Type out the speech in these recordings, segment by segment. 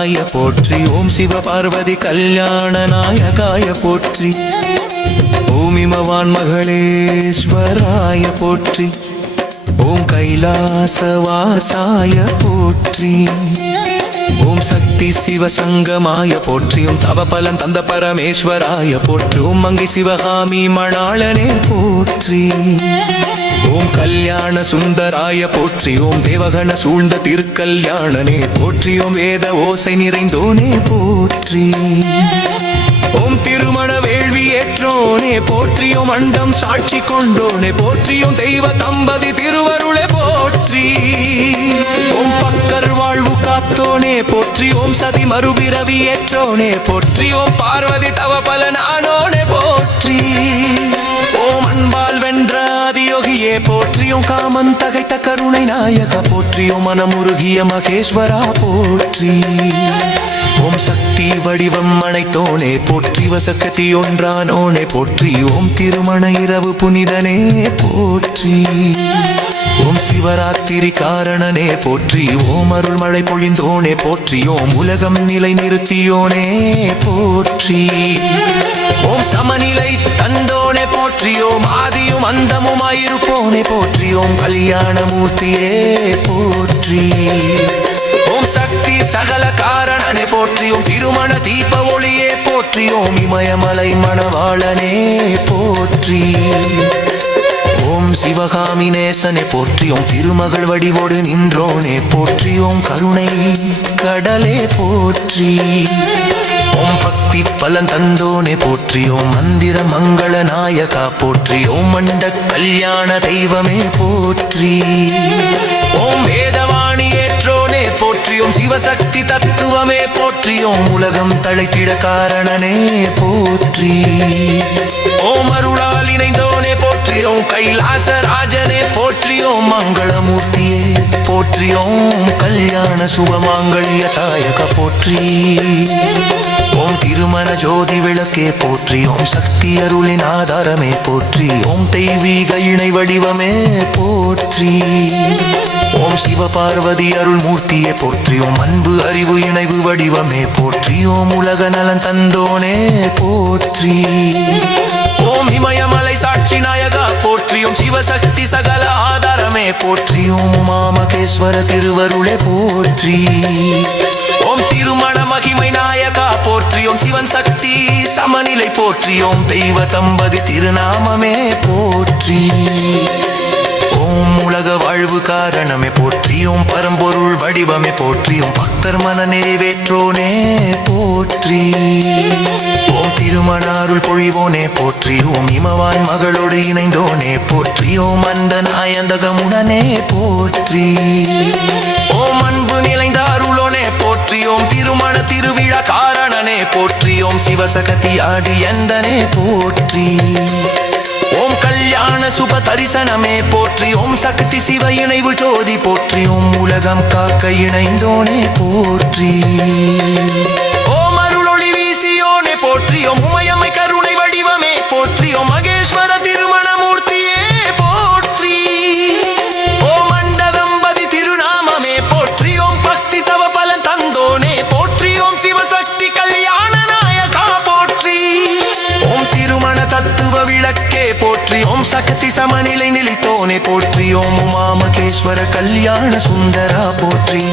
சுந்தராய போற்றி. ஓம் சிவ பார்வதி கல்யாண நாயகாய போற்றி. ஓம் மகளேஸ்வராய போற்றி. ஓம் கைலாசவாசாய போற்றி. ஓம் சக்தி சிவ சங்கமாய போற்றியும் தவ பலன் தந்த பரமேஸ்வராய போற்றி. ஓம் மங்கை சிவகாமி மணாளனே போற்றி. ஓம் கல்யாண சுந்தராய போற்றி ஓம் தேவகண சூழ்ந்த திருக்கல்யாணனே போற்றி ஓம் வேத ஓசை நிறைந்தோனே போற்றி. ஓம் திருமண வேள்வி ஏற்றோனே போற்றியும். அண்டம் சாட்சி கொண்டோனே போற்றியும். தெய்வ தம்பதி திருவருளே போற்றி. ஓம் பக்கர் வாழ்வு காத்தோனே போற்றி ஓம் சதி மறுபிறவி ஏற்றோனே போற்றி ஓம் பார்வதி தவ பலனானோனே போற்றி. ஓம் அன்பால் வென்ற ஆதியோகியே போற்றியும் காமன் தகைத்த கருணை நாயக போற்றியும் மனமுருகிய மகேஸ்வரா போற்றி. ஓம் சக்தி வடிவம் அனைத்தோனே போற்றி வசக்கதி ஒன்றானோனே போற்றி. ஓம் திருமண இரவு புனிதனே போற்றி. ஓம் சிவராத்திரி காரணனே போற்றி. ஓம் அருள் மழை பொழிந்தோனே போற்றி. ஓம் உலகம் நிலை நிறுத்தியோனே போற்றி. ஓம் சமநிலை தந்தோனே போற்றியோம். ஓம் ஆதியும் அந்தமுமாயிருப்போனே போற்றியோம். ஓம் கல்யாணமூர்த்தியே போற்றி. ஓம் சக்தி சகல காரணனே போற்றியோம். திருமண தீப ஒளியே போற்றியோம். இமயமலை மணவாளனே போற்றி. ஓம் சிவகாமி நேசனை போற்றியோம். திருமகள் வடிவோடு நின்றோனே போற்றியோம். கருணை கடலே போற்றி. ஓம் பலன் தந்தோனே போற்றியோம். மந்திர மங்கள நாயகா போற்றியோம். மண்ட கல்யாண தெய்வமே போற்றி. ஓம் வேதவாணி ஏற்றோனே போற்றியோம். சிவசக்தி தத்துவமே போற்றியோம். உலகம் தழைத்திட காரணனே போற்றி. ஓம் அருளால் இணைந்தோனே போற்றியோம். கைலாச ராஜனே போற்றியோம். மங்களமூர்த்தியே போற்றியோம். கல்யாண சுபமாங்கல்ய தாயக போற்றி. ஓம் திருமண ஜோதி விளக்கே போற்றி. ஓம் சக்தி அருளின் ஆதாரமே போற்றி. ஓம் தெய்வீக இணை வடிவமே போற்றி. ஓம் சிவபார்வதி அருள் மூர்த்தியே போற்றி. ஓம் அன்பு அறிவு இணைவு வடிவமே போற்றி. ஓம் உலக நலன் தந்தோனே போற்றி. ஓம் இமயமலை சாட்சி நாயகா போற்றியும் சிவசக்தி சகல ஆதாரமே போற்றியும் மாமகேஸ்வர திருவருளே போற்றி. ஓம் திருமண போற்றியோம் சிவன் சக்தி சமநிலை போற்றியோம் தெய்வ தம்பதி திருநாமமே போற்றி. ஓம் உலக வாழ்வு காரணமே போற்றியோம் பரம்பொருள் வடிவமே போற்றியோம் பக்தர் மன நிறைவேற்றோனே போற்றி. ஓம் திருமணாருள் பொழிவோனே போற்றியோம் இமவான் மகளோடு இணைந்தோனே போற்றி ஓம் அயந்தகமுடனே போற்றி. ஓம் அன்பு நிலைந்த அருளோனே போற்றியோம் திருமண திருவிழா காரணனே போற்றியோம் சிவசகதி ஆடி எந்தனே போற்றி. ஓம் கல்யாண சுப தரிசனமே போற்றி ஓம் சக்தி சிவ இணைவு ஜோதி போற்றி ஓம் உலகம் காக்க இணைந்தோனே போற்றி. ஓம் சக்தி சமநிலை நிலைத்தோனே போற்றி. ஓம் உமாமகேஸ்வர கல்யாண சுந்தரா போற்றி.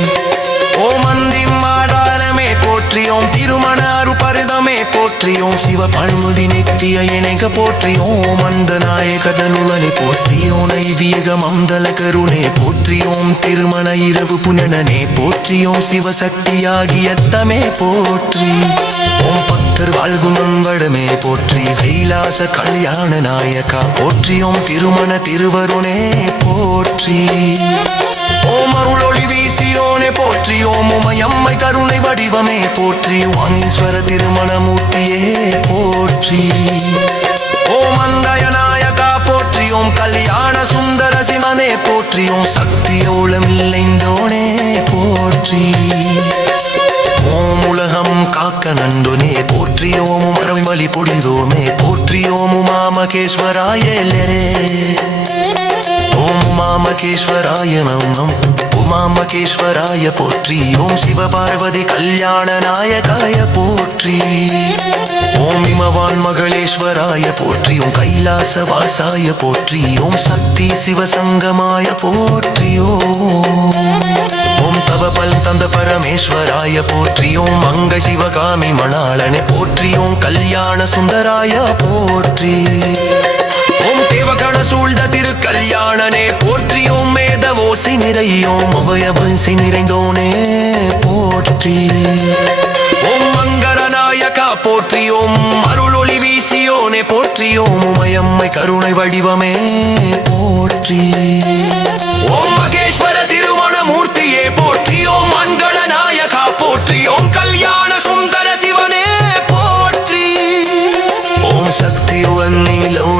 ஓமந்தி அந்தி போற்றியோம் போற்றி ஓம் திருமண அருபரிதமே போற்றி சிவ பழ்முதி நித்திய இணைக போற்றியோம் ஓம் அந்த நாயகதனுவனை போற்றி ஓம் நைவியக மந்தல கருணே போற்றியோம் திருமண இரவு புனனே போற்றியோம் சிவசக்தியாகிய தமே போற்றி. ஓம் பக்தர் வாழ்கும் மங்களமே போற்றி கைலாச கல்யாண நாயக்கா போற்றியோம் திருமண திருவருணே போற்றி. ஓம் அருளொளி வீசியோனே போற்றி. ஓம் உமையம்மை கருணை வடிவமே போற்றி. வாங்கீஸ்வர திருமணமூர்த்தியே போற்றி. ஓம் அந்தய நாயகா போற்றி. ஓம் கல்யாண சுந்தர சிவனே போற்றி. ஓம் சக்தியோளம் இல்லைந்தோனே போற்றி. ஓம் உலகம் காக்க நண்டுனே போற்றி. ஓம் மரவி வழி பொடிதோமே போற்றி. ஓம் உமாமகேஸ்வராய உமாமகேஸ்வராய நம் நம் உமா மகேஸ்வராய போற்றி. ஓம் சிவ பார்வதி கல்யாண நாயகாய போற்றி ஓம் இமவான் மகளேஸ்வராய போற்றி ஓம் கைலாச வாசாய போற்றி ஓம் சக்தி சிவசங்கமாய போற்றி ஓம் ஓம் தவ பல் தந்த பரமேஸ்வராய போற்றி ஓம் மங்க சிவகாமி மணாளனை போற்றி ஓம் கல்யாண சுந்தராய போற்றி. ஓம் தேவகண சூழ்ந்த திரு கல்யாணனே போற்றியோம் ஓம் மேத ஓசை நிறையோம் உபயபன்சி நிறைந்தோனே போற்றி. ஓம் மங்கள நாயகா போற்றி அருளொளி வீசியோனே போற்றியோம். உமையம்மை கருணை வடிவமே போற்றி. ஓம் மகேஸ்வர திருமண மூர்த்தியே போற்றியோம். ஓம் மங்கள நாயகா போற்றி கல்யாண சுந்தர சிவனே போற்றி. ஓம் சக்தி நீலோ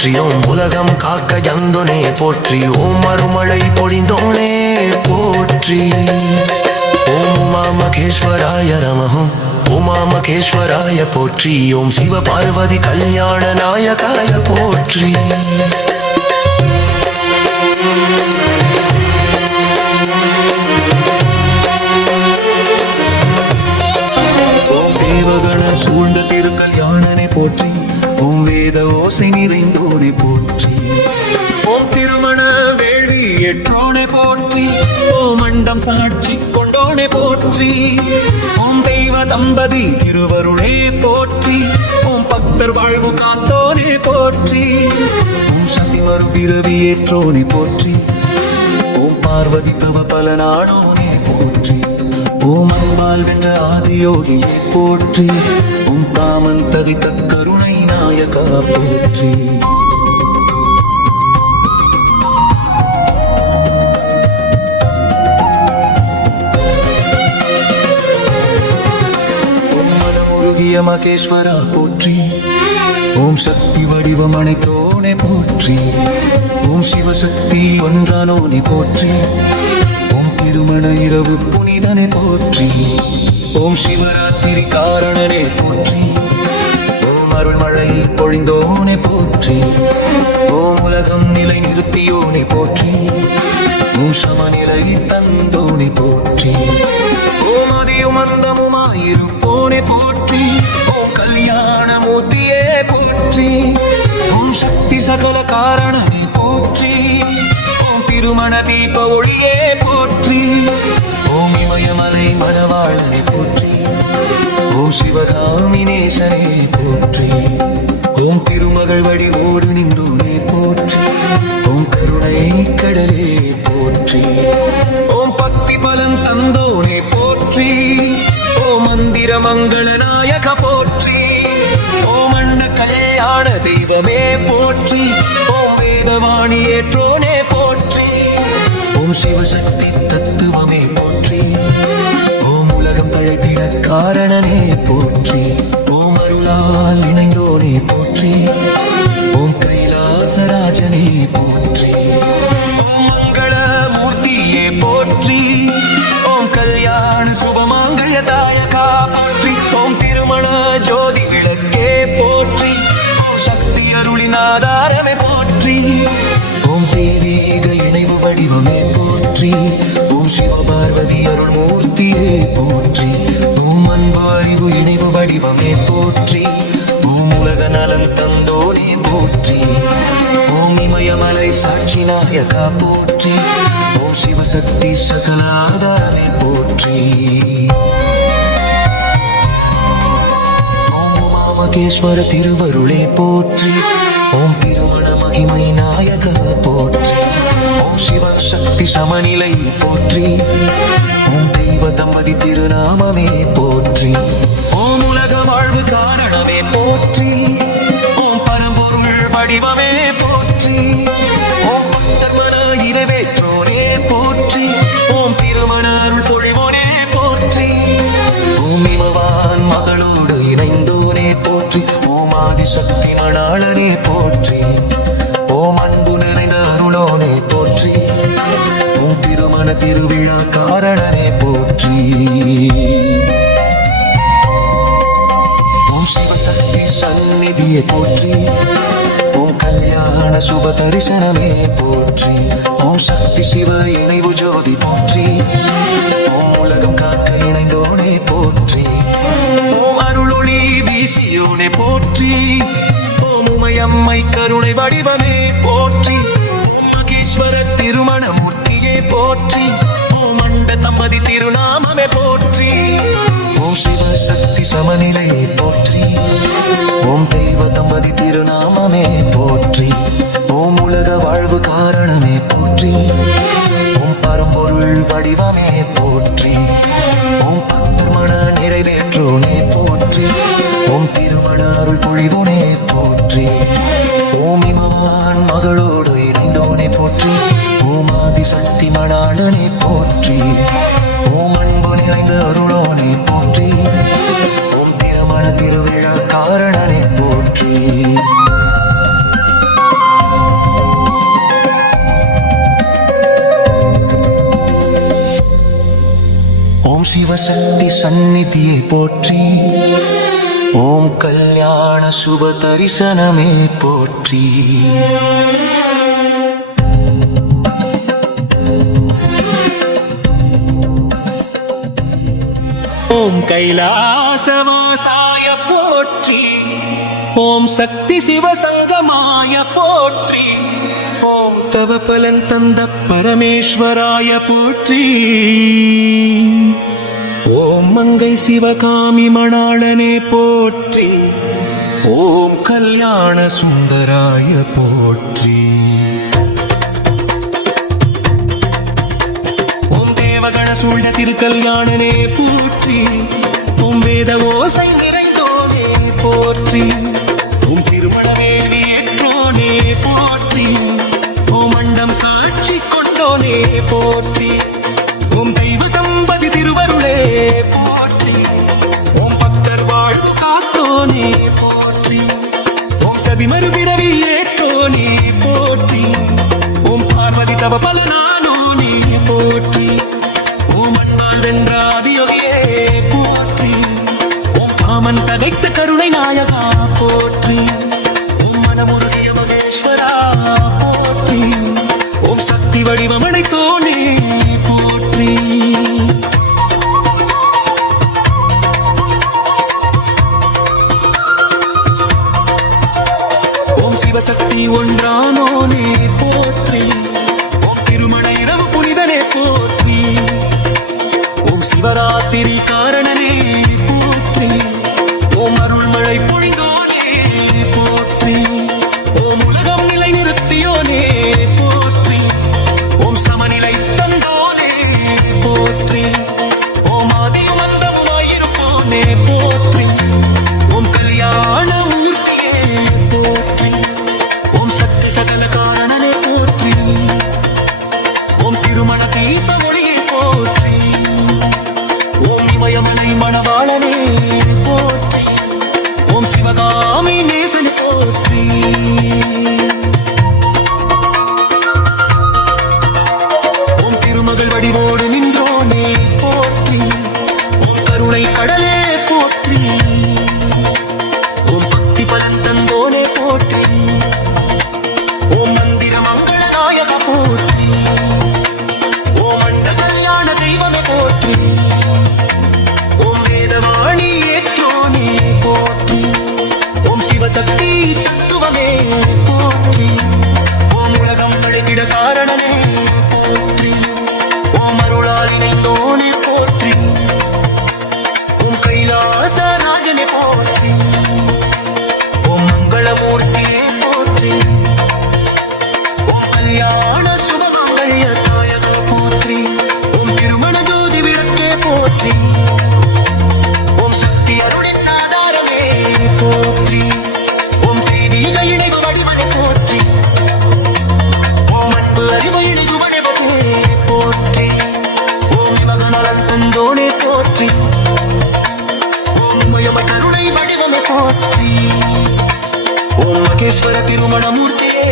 போற்றி உலகம் காக்க ஜந்துனே போற்றி. ஓம் மறுமழை பொழிந்தோனே போற்றி. ஓம் உமா மகேஸ்வராய நமஹம். உமா மகேஸ்வராய போற்றி. ஓம் சிவ பார்வதி கல்யாண நாயகாய போற்றி. போற்றி. ஓம் தெய்வ தம்பதி திருவருளே போற்றி. ஓம் பக்தர் வாழ்வு காத்தோனே போற்றி. ஓம் சதி மறுபிறவி ஏற்றோனே போற்றி. ஓம் பார்வதி தவ பல நாடோனே போற்றி. ஓம் அன்பால் வென்ற ஆதியோகியே போற்றி. ஓம் காமன் தவித்த கருணை நாயகா போற்றி. மகேஸ்வரா போற்றி. ஓம் சக்தி வடிவம் அனைத்தோனே போற்றி. ஓம் சிவசக்தி ஒன்றானோனை போற்றி. ஓம் திருமண இரவு புனிதனை போற்றி. ஓம் சிவராத்திரி காரணனே போற்றி. ஓம் அருள்மழை பொழிந்தோனை போற்றி. ஓம் உலகம் நிலை நிறுத்தியோனை போற்றி. ஓம் சமநிலை தந்தோனை போற்றி. ஓம் அதியும் அந்தமுமாயிருப்போனை போற்றி. போற்றி. உம் சக்தி சகல காரணனே போற்றி. உம் திருமண தீப ஒளியே போற்றி. ஓம் இமயமலை மணவாளனை போற்றி. ஓம் சிவகாமினேசனை போற்றி. ஓம் திருமகள் வடிவோடு நின்றோனே போற்றி. ஓம் கருணை கடலே போற்றி. ஓம் பக்தி பலன் தந்தோனே போற்றி. ஓம் மந்திர மங்கள நாயக போற்றி. கல்யாண தெய்வமே போற்றி. ஓம் வேதவாணி ஏற்றோனே போற்றி. ஓம் சிவசக்தி தத்துவமே போற்றி. ஓம் உலகம் தழைத்திட காரணனே போற்றி. ஓம் அருளால் இணைந்தோனே போற்றி. அறிவு இணைவு வடிவமே போற்றி. பூமுலக உலக நலன் தந்தோனே போற்றி. ஓம் இமயமலை சாட்சி நாயகா போற்றி. ஓம் சிவசக்தி சகல போற்றி. ஓம் உமாமகேஸ்வர திருவருளே போற்றி. ஓம் திருமண மகிமை நாயக போற்றி. ஓம் சிவ சக்தி சமநிலை போற்றி. ஓம் தெய்வ தம்பதி திருநாமமே போற்றி. ஓம் உலக வாழ்வு காரணமே போற்றி. ஓம் பரம்பொருள் வடிவமே சுப தரிசனமே போற்றி. ஓம் சக்தி சிவ இணைவு ஜோதி போற்றி. ஓம் உலகம் காக்க இணைந்தோனே போற்றி. ஓம் அருளொளி வீசியோனே போற்றி. ஓம் உமையம்மை கருணை வடிவமே போற்றி. ஓம் மகேஸ்வர திருமண முட்டியே போற்றி. ஓம் அண்ட தம்பதி திருநாமமே போற்றி. ஓம் சிவ சக்தி சமநிலையை போற்றி. ஓம் தெய்வ தம்பதி திருநாமமே போற்றி. போற்றி. உன் பரம்பொருள் வடிவமே போற்றி. உன் பத்து மன நிறைவேற்றோனே போற்றி. உன் திருமண அருள் பொழிவோனே போற்றி. ஓம் மகளோடு இணைந்தோனே போற்றி. ஓமாதி சக்தி மணாளனே போற்றி. ஓம் அன்பு நிறைந்த அருளோனே சிவசக்தி சந்நிதியை போற்றி ஓம் கல்யாண சுப தரிசனமே போற்றி. ஓம் கைலாசவாசாய போற்றி ஓம் சக்தி சிவசங்கமாய போற்றி ஓம் தவ பலன் தந்த பரமேஸ்வராய போற்றி. ஓம் மங்கை சிவகாமி மணாளனே போற்றி. ஓம் கல்யாண சுந்தராய போற்றி. ஓம் தேவகண சூழ்ந்த திருக்கல்யாணனே போற்றி. ஓம் வேத ஓசை நிறைந்தோனே போற்றி. ஓம் திருமணமேவி ஏற்றோனே போற்றி. ஓம் மண்டம் சாட்சி கொண்டோனே போற்றி. ஓம் சிவசக்தி ஒன்றானோ நீ போற்றி. ஓம் திருமண இரவு புனிதனே போற்றி. ஓம் சிவராத்திரி கா தத்துவமே போற்றி. ஓம் கருணை வடிவமே போற்றி. ஓம் மகேஸ்வர திருமணமூர்த்தியே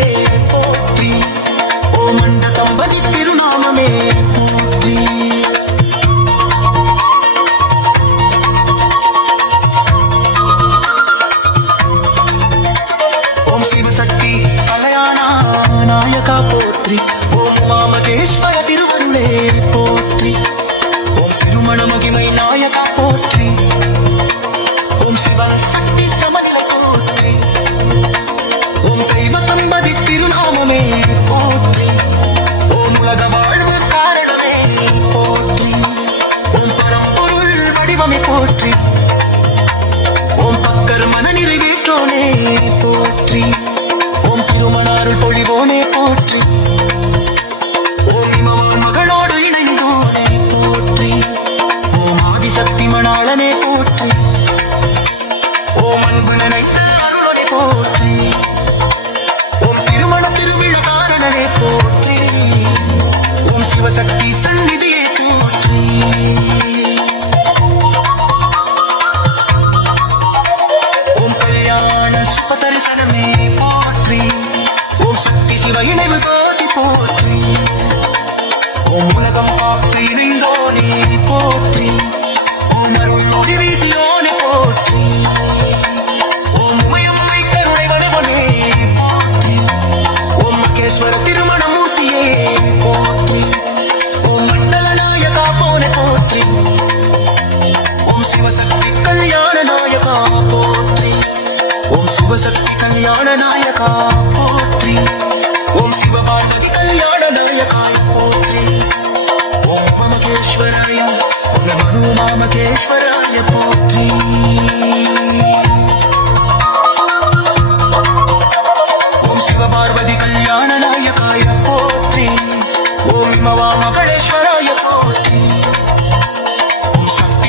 போற்றி. ஓம் மண்ட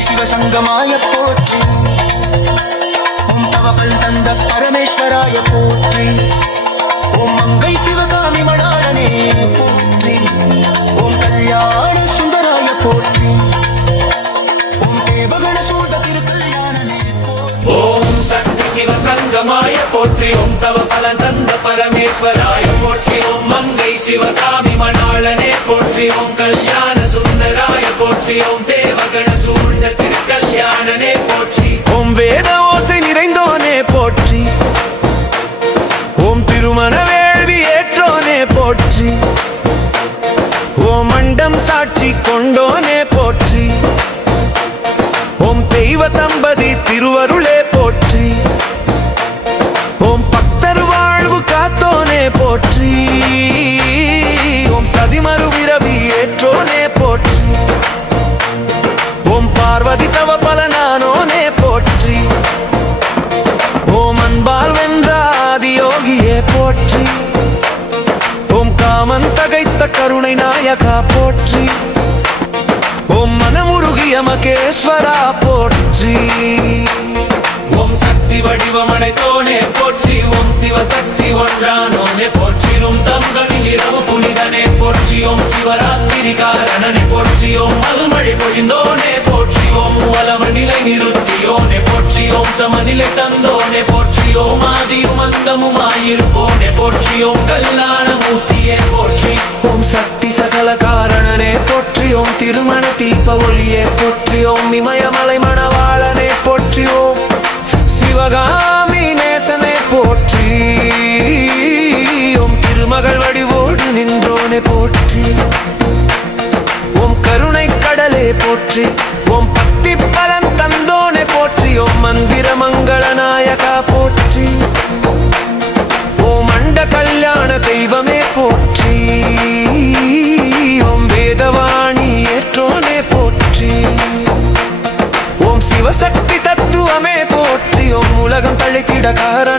சிவசங்கமாய போற்றி. ஓம் தவபல் தந்த பரமேஸ்வராய போற்றி. ஓம் மங்கை சிவகாமி மணாளனே போற்றி. ஓம் கல்யாண சுந்தராய போற்றி. சிவ சங்கமாய போற்றி ஓம் தவ பல தந்த பரமேஸ்வராய போற்றி ஓம் மங்கை சிவகாமி மணாளனே போற்றி ஓம் கல்யாண சுந்தராய போற்றி ஓம் தேவகண சூழ்ந்த திருக்கல்யாணனே போற்றி. ஓம் வேத ஓசை நிறைந்தோனே போற்றி. ஓம் திருமண வேள்வி ஏற்றோனே போற்றி. ஓம் மண்டம் சாட்சி கொண்டோனே போற்றி. ஓம் தெய்வ தம்பதி திருவருளே போற்றி. ஓம் சதிமறு விரவி ஏற்றோனே போற்றி. ஓம் பார்வதி தவ பல நானோனே போற்றி. ஓம் அன்பால் வென்றாதி யோகியே போற்றி. ஓம் காமன் தகைத்த கருணை நாயகா போற்றி. ஓம் மனமுருகிய மகேஸ்வரா போற்றி. ஓம் சக்தி போற்றி ஓம் சிவசக்தி ஒன்றானோனே போற்றிரும் தம்களில் இரவு புனிதனே போற்றி ஓம் சிவராத்திரி காரணனே போற்றி ஓம் மல்மழை பொழிந்தோனே போற்றி ஓம் மூலம நிலை நிறுத்தியோனே போற்றி ஓம் சமநிலை தந்தோனே போற்றி ஓம் ஆதியும் அந்தமுமாயிருப்போனே போற்றி ஓம் கல்யாண மூர்த்தியே போற்றி ஓம் சக்தி சகல காரணனே போற்றி ஓம் திருமண தீப ஒளியே போற்றி ஓம் இமயமலை மணவாளனே போற்றி ஓம் சிவகாமி நேசனை போற்றி. உம் திருமகள் வடிவோடு நின்றோனை போற்றி. உம் கருணை கடலே போற்றி. உம் பக்தி பலன் தந்தோனை போற்றி. உம் மந்திர மங்கள நாயகா போற்றி. ஓம் அண்ட கல்யாண தெய்வமே போற்றி. தழைத்திட காரணனே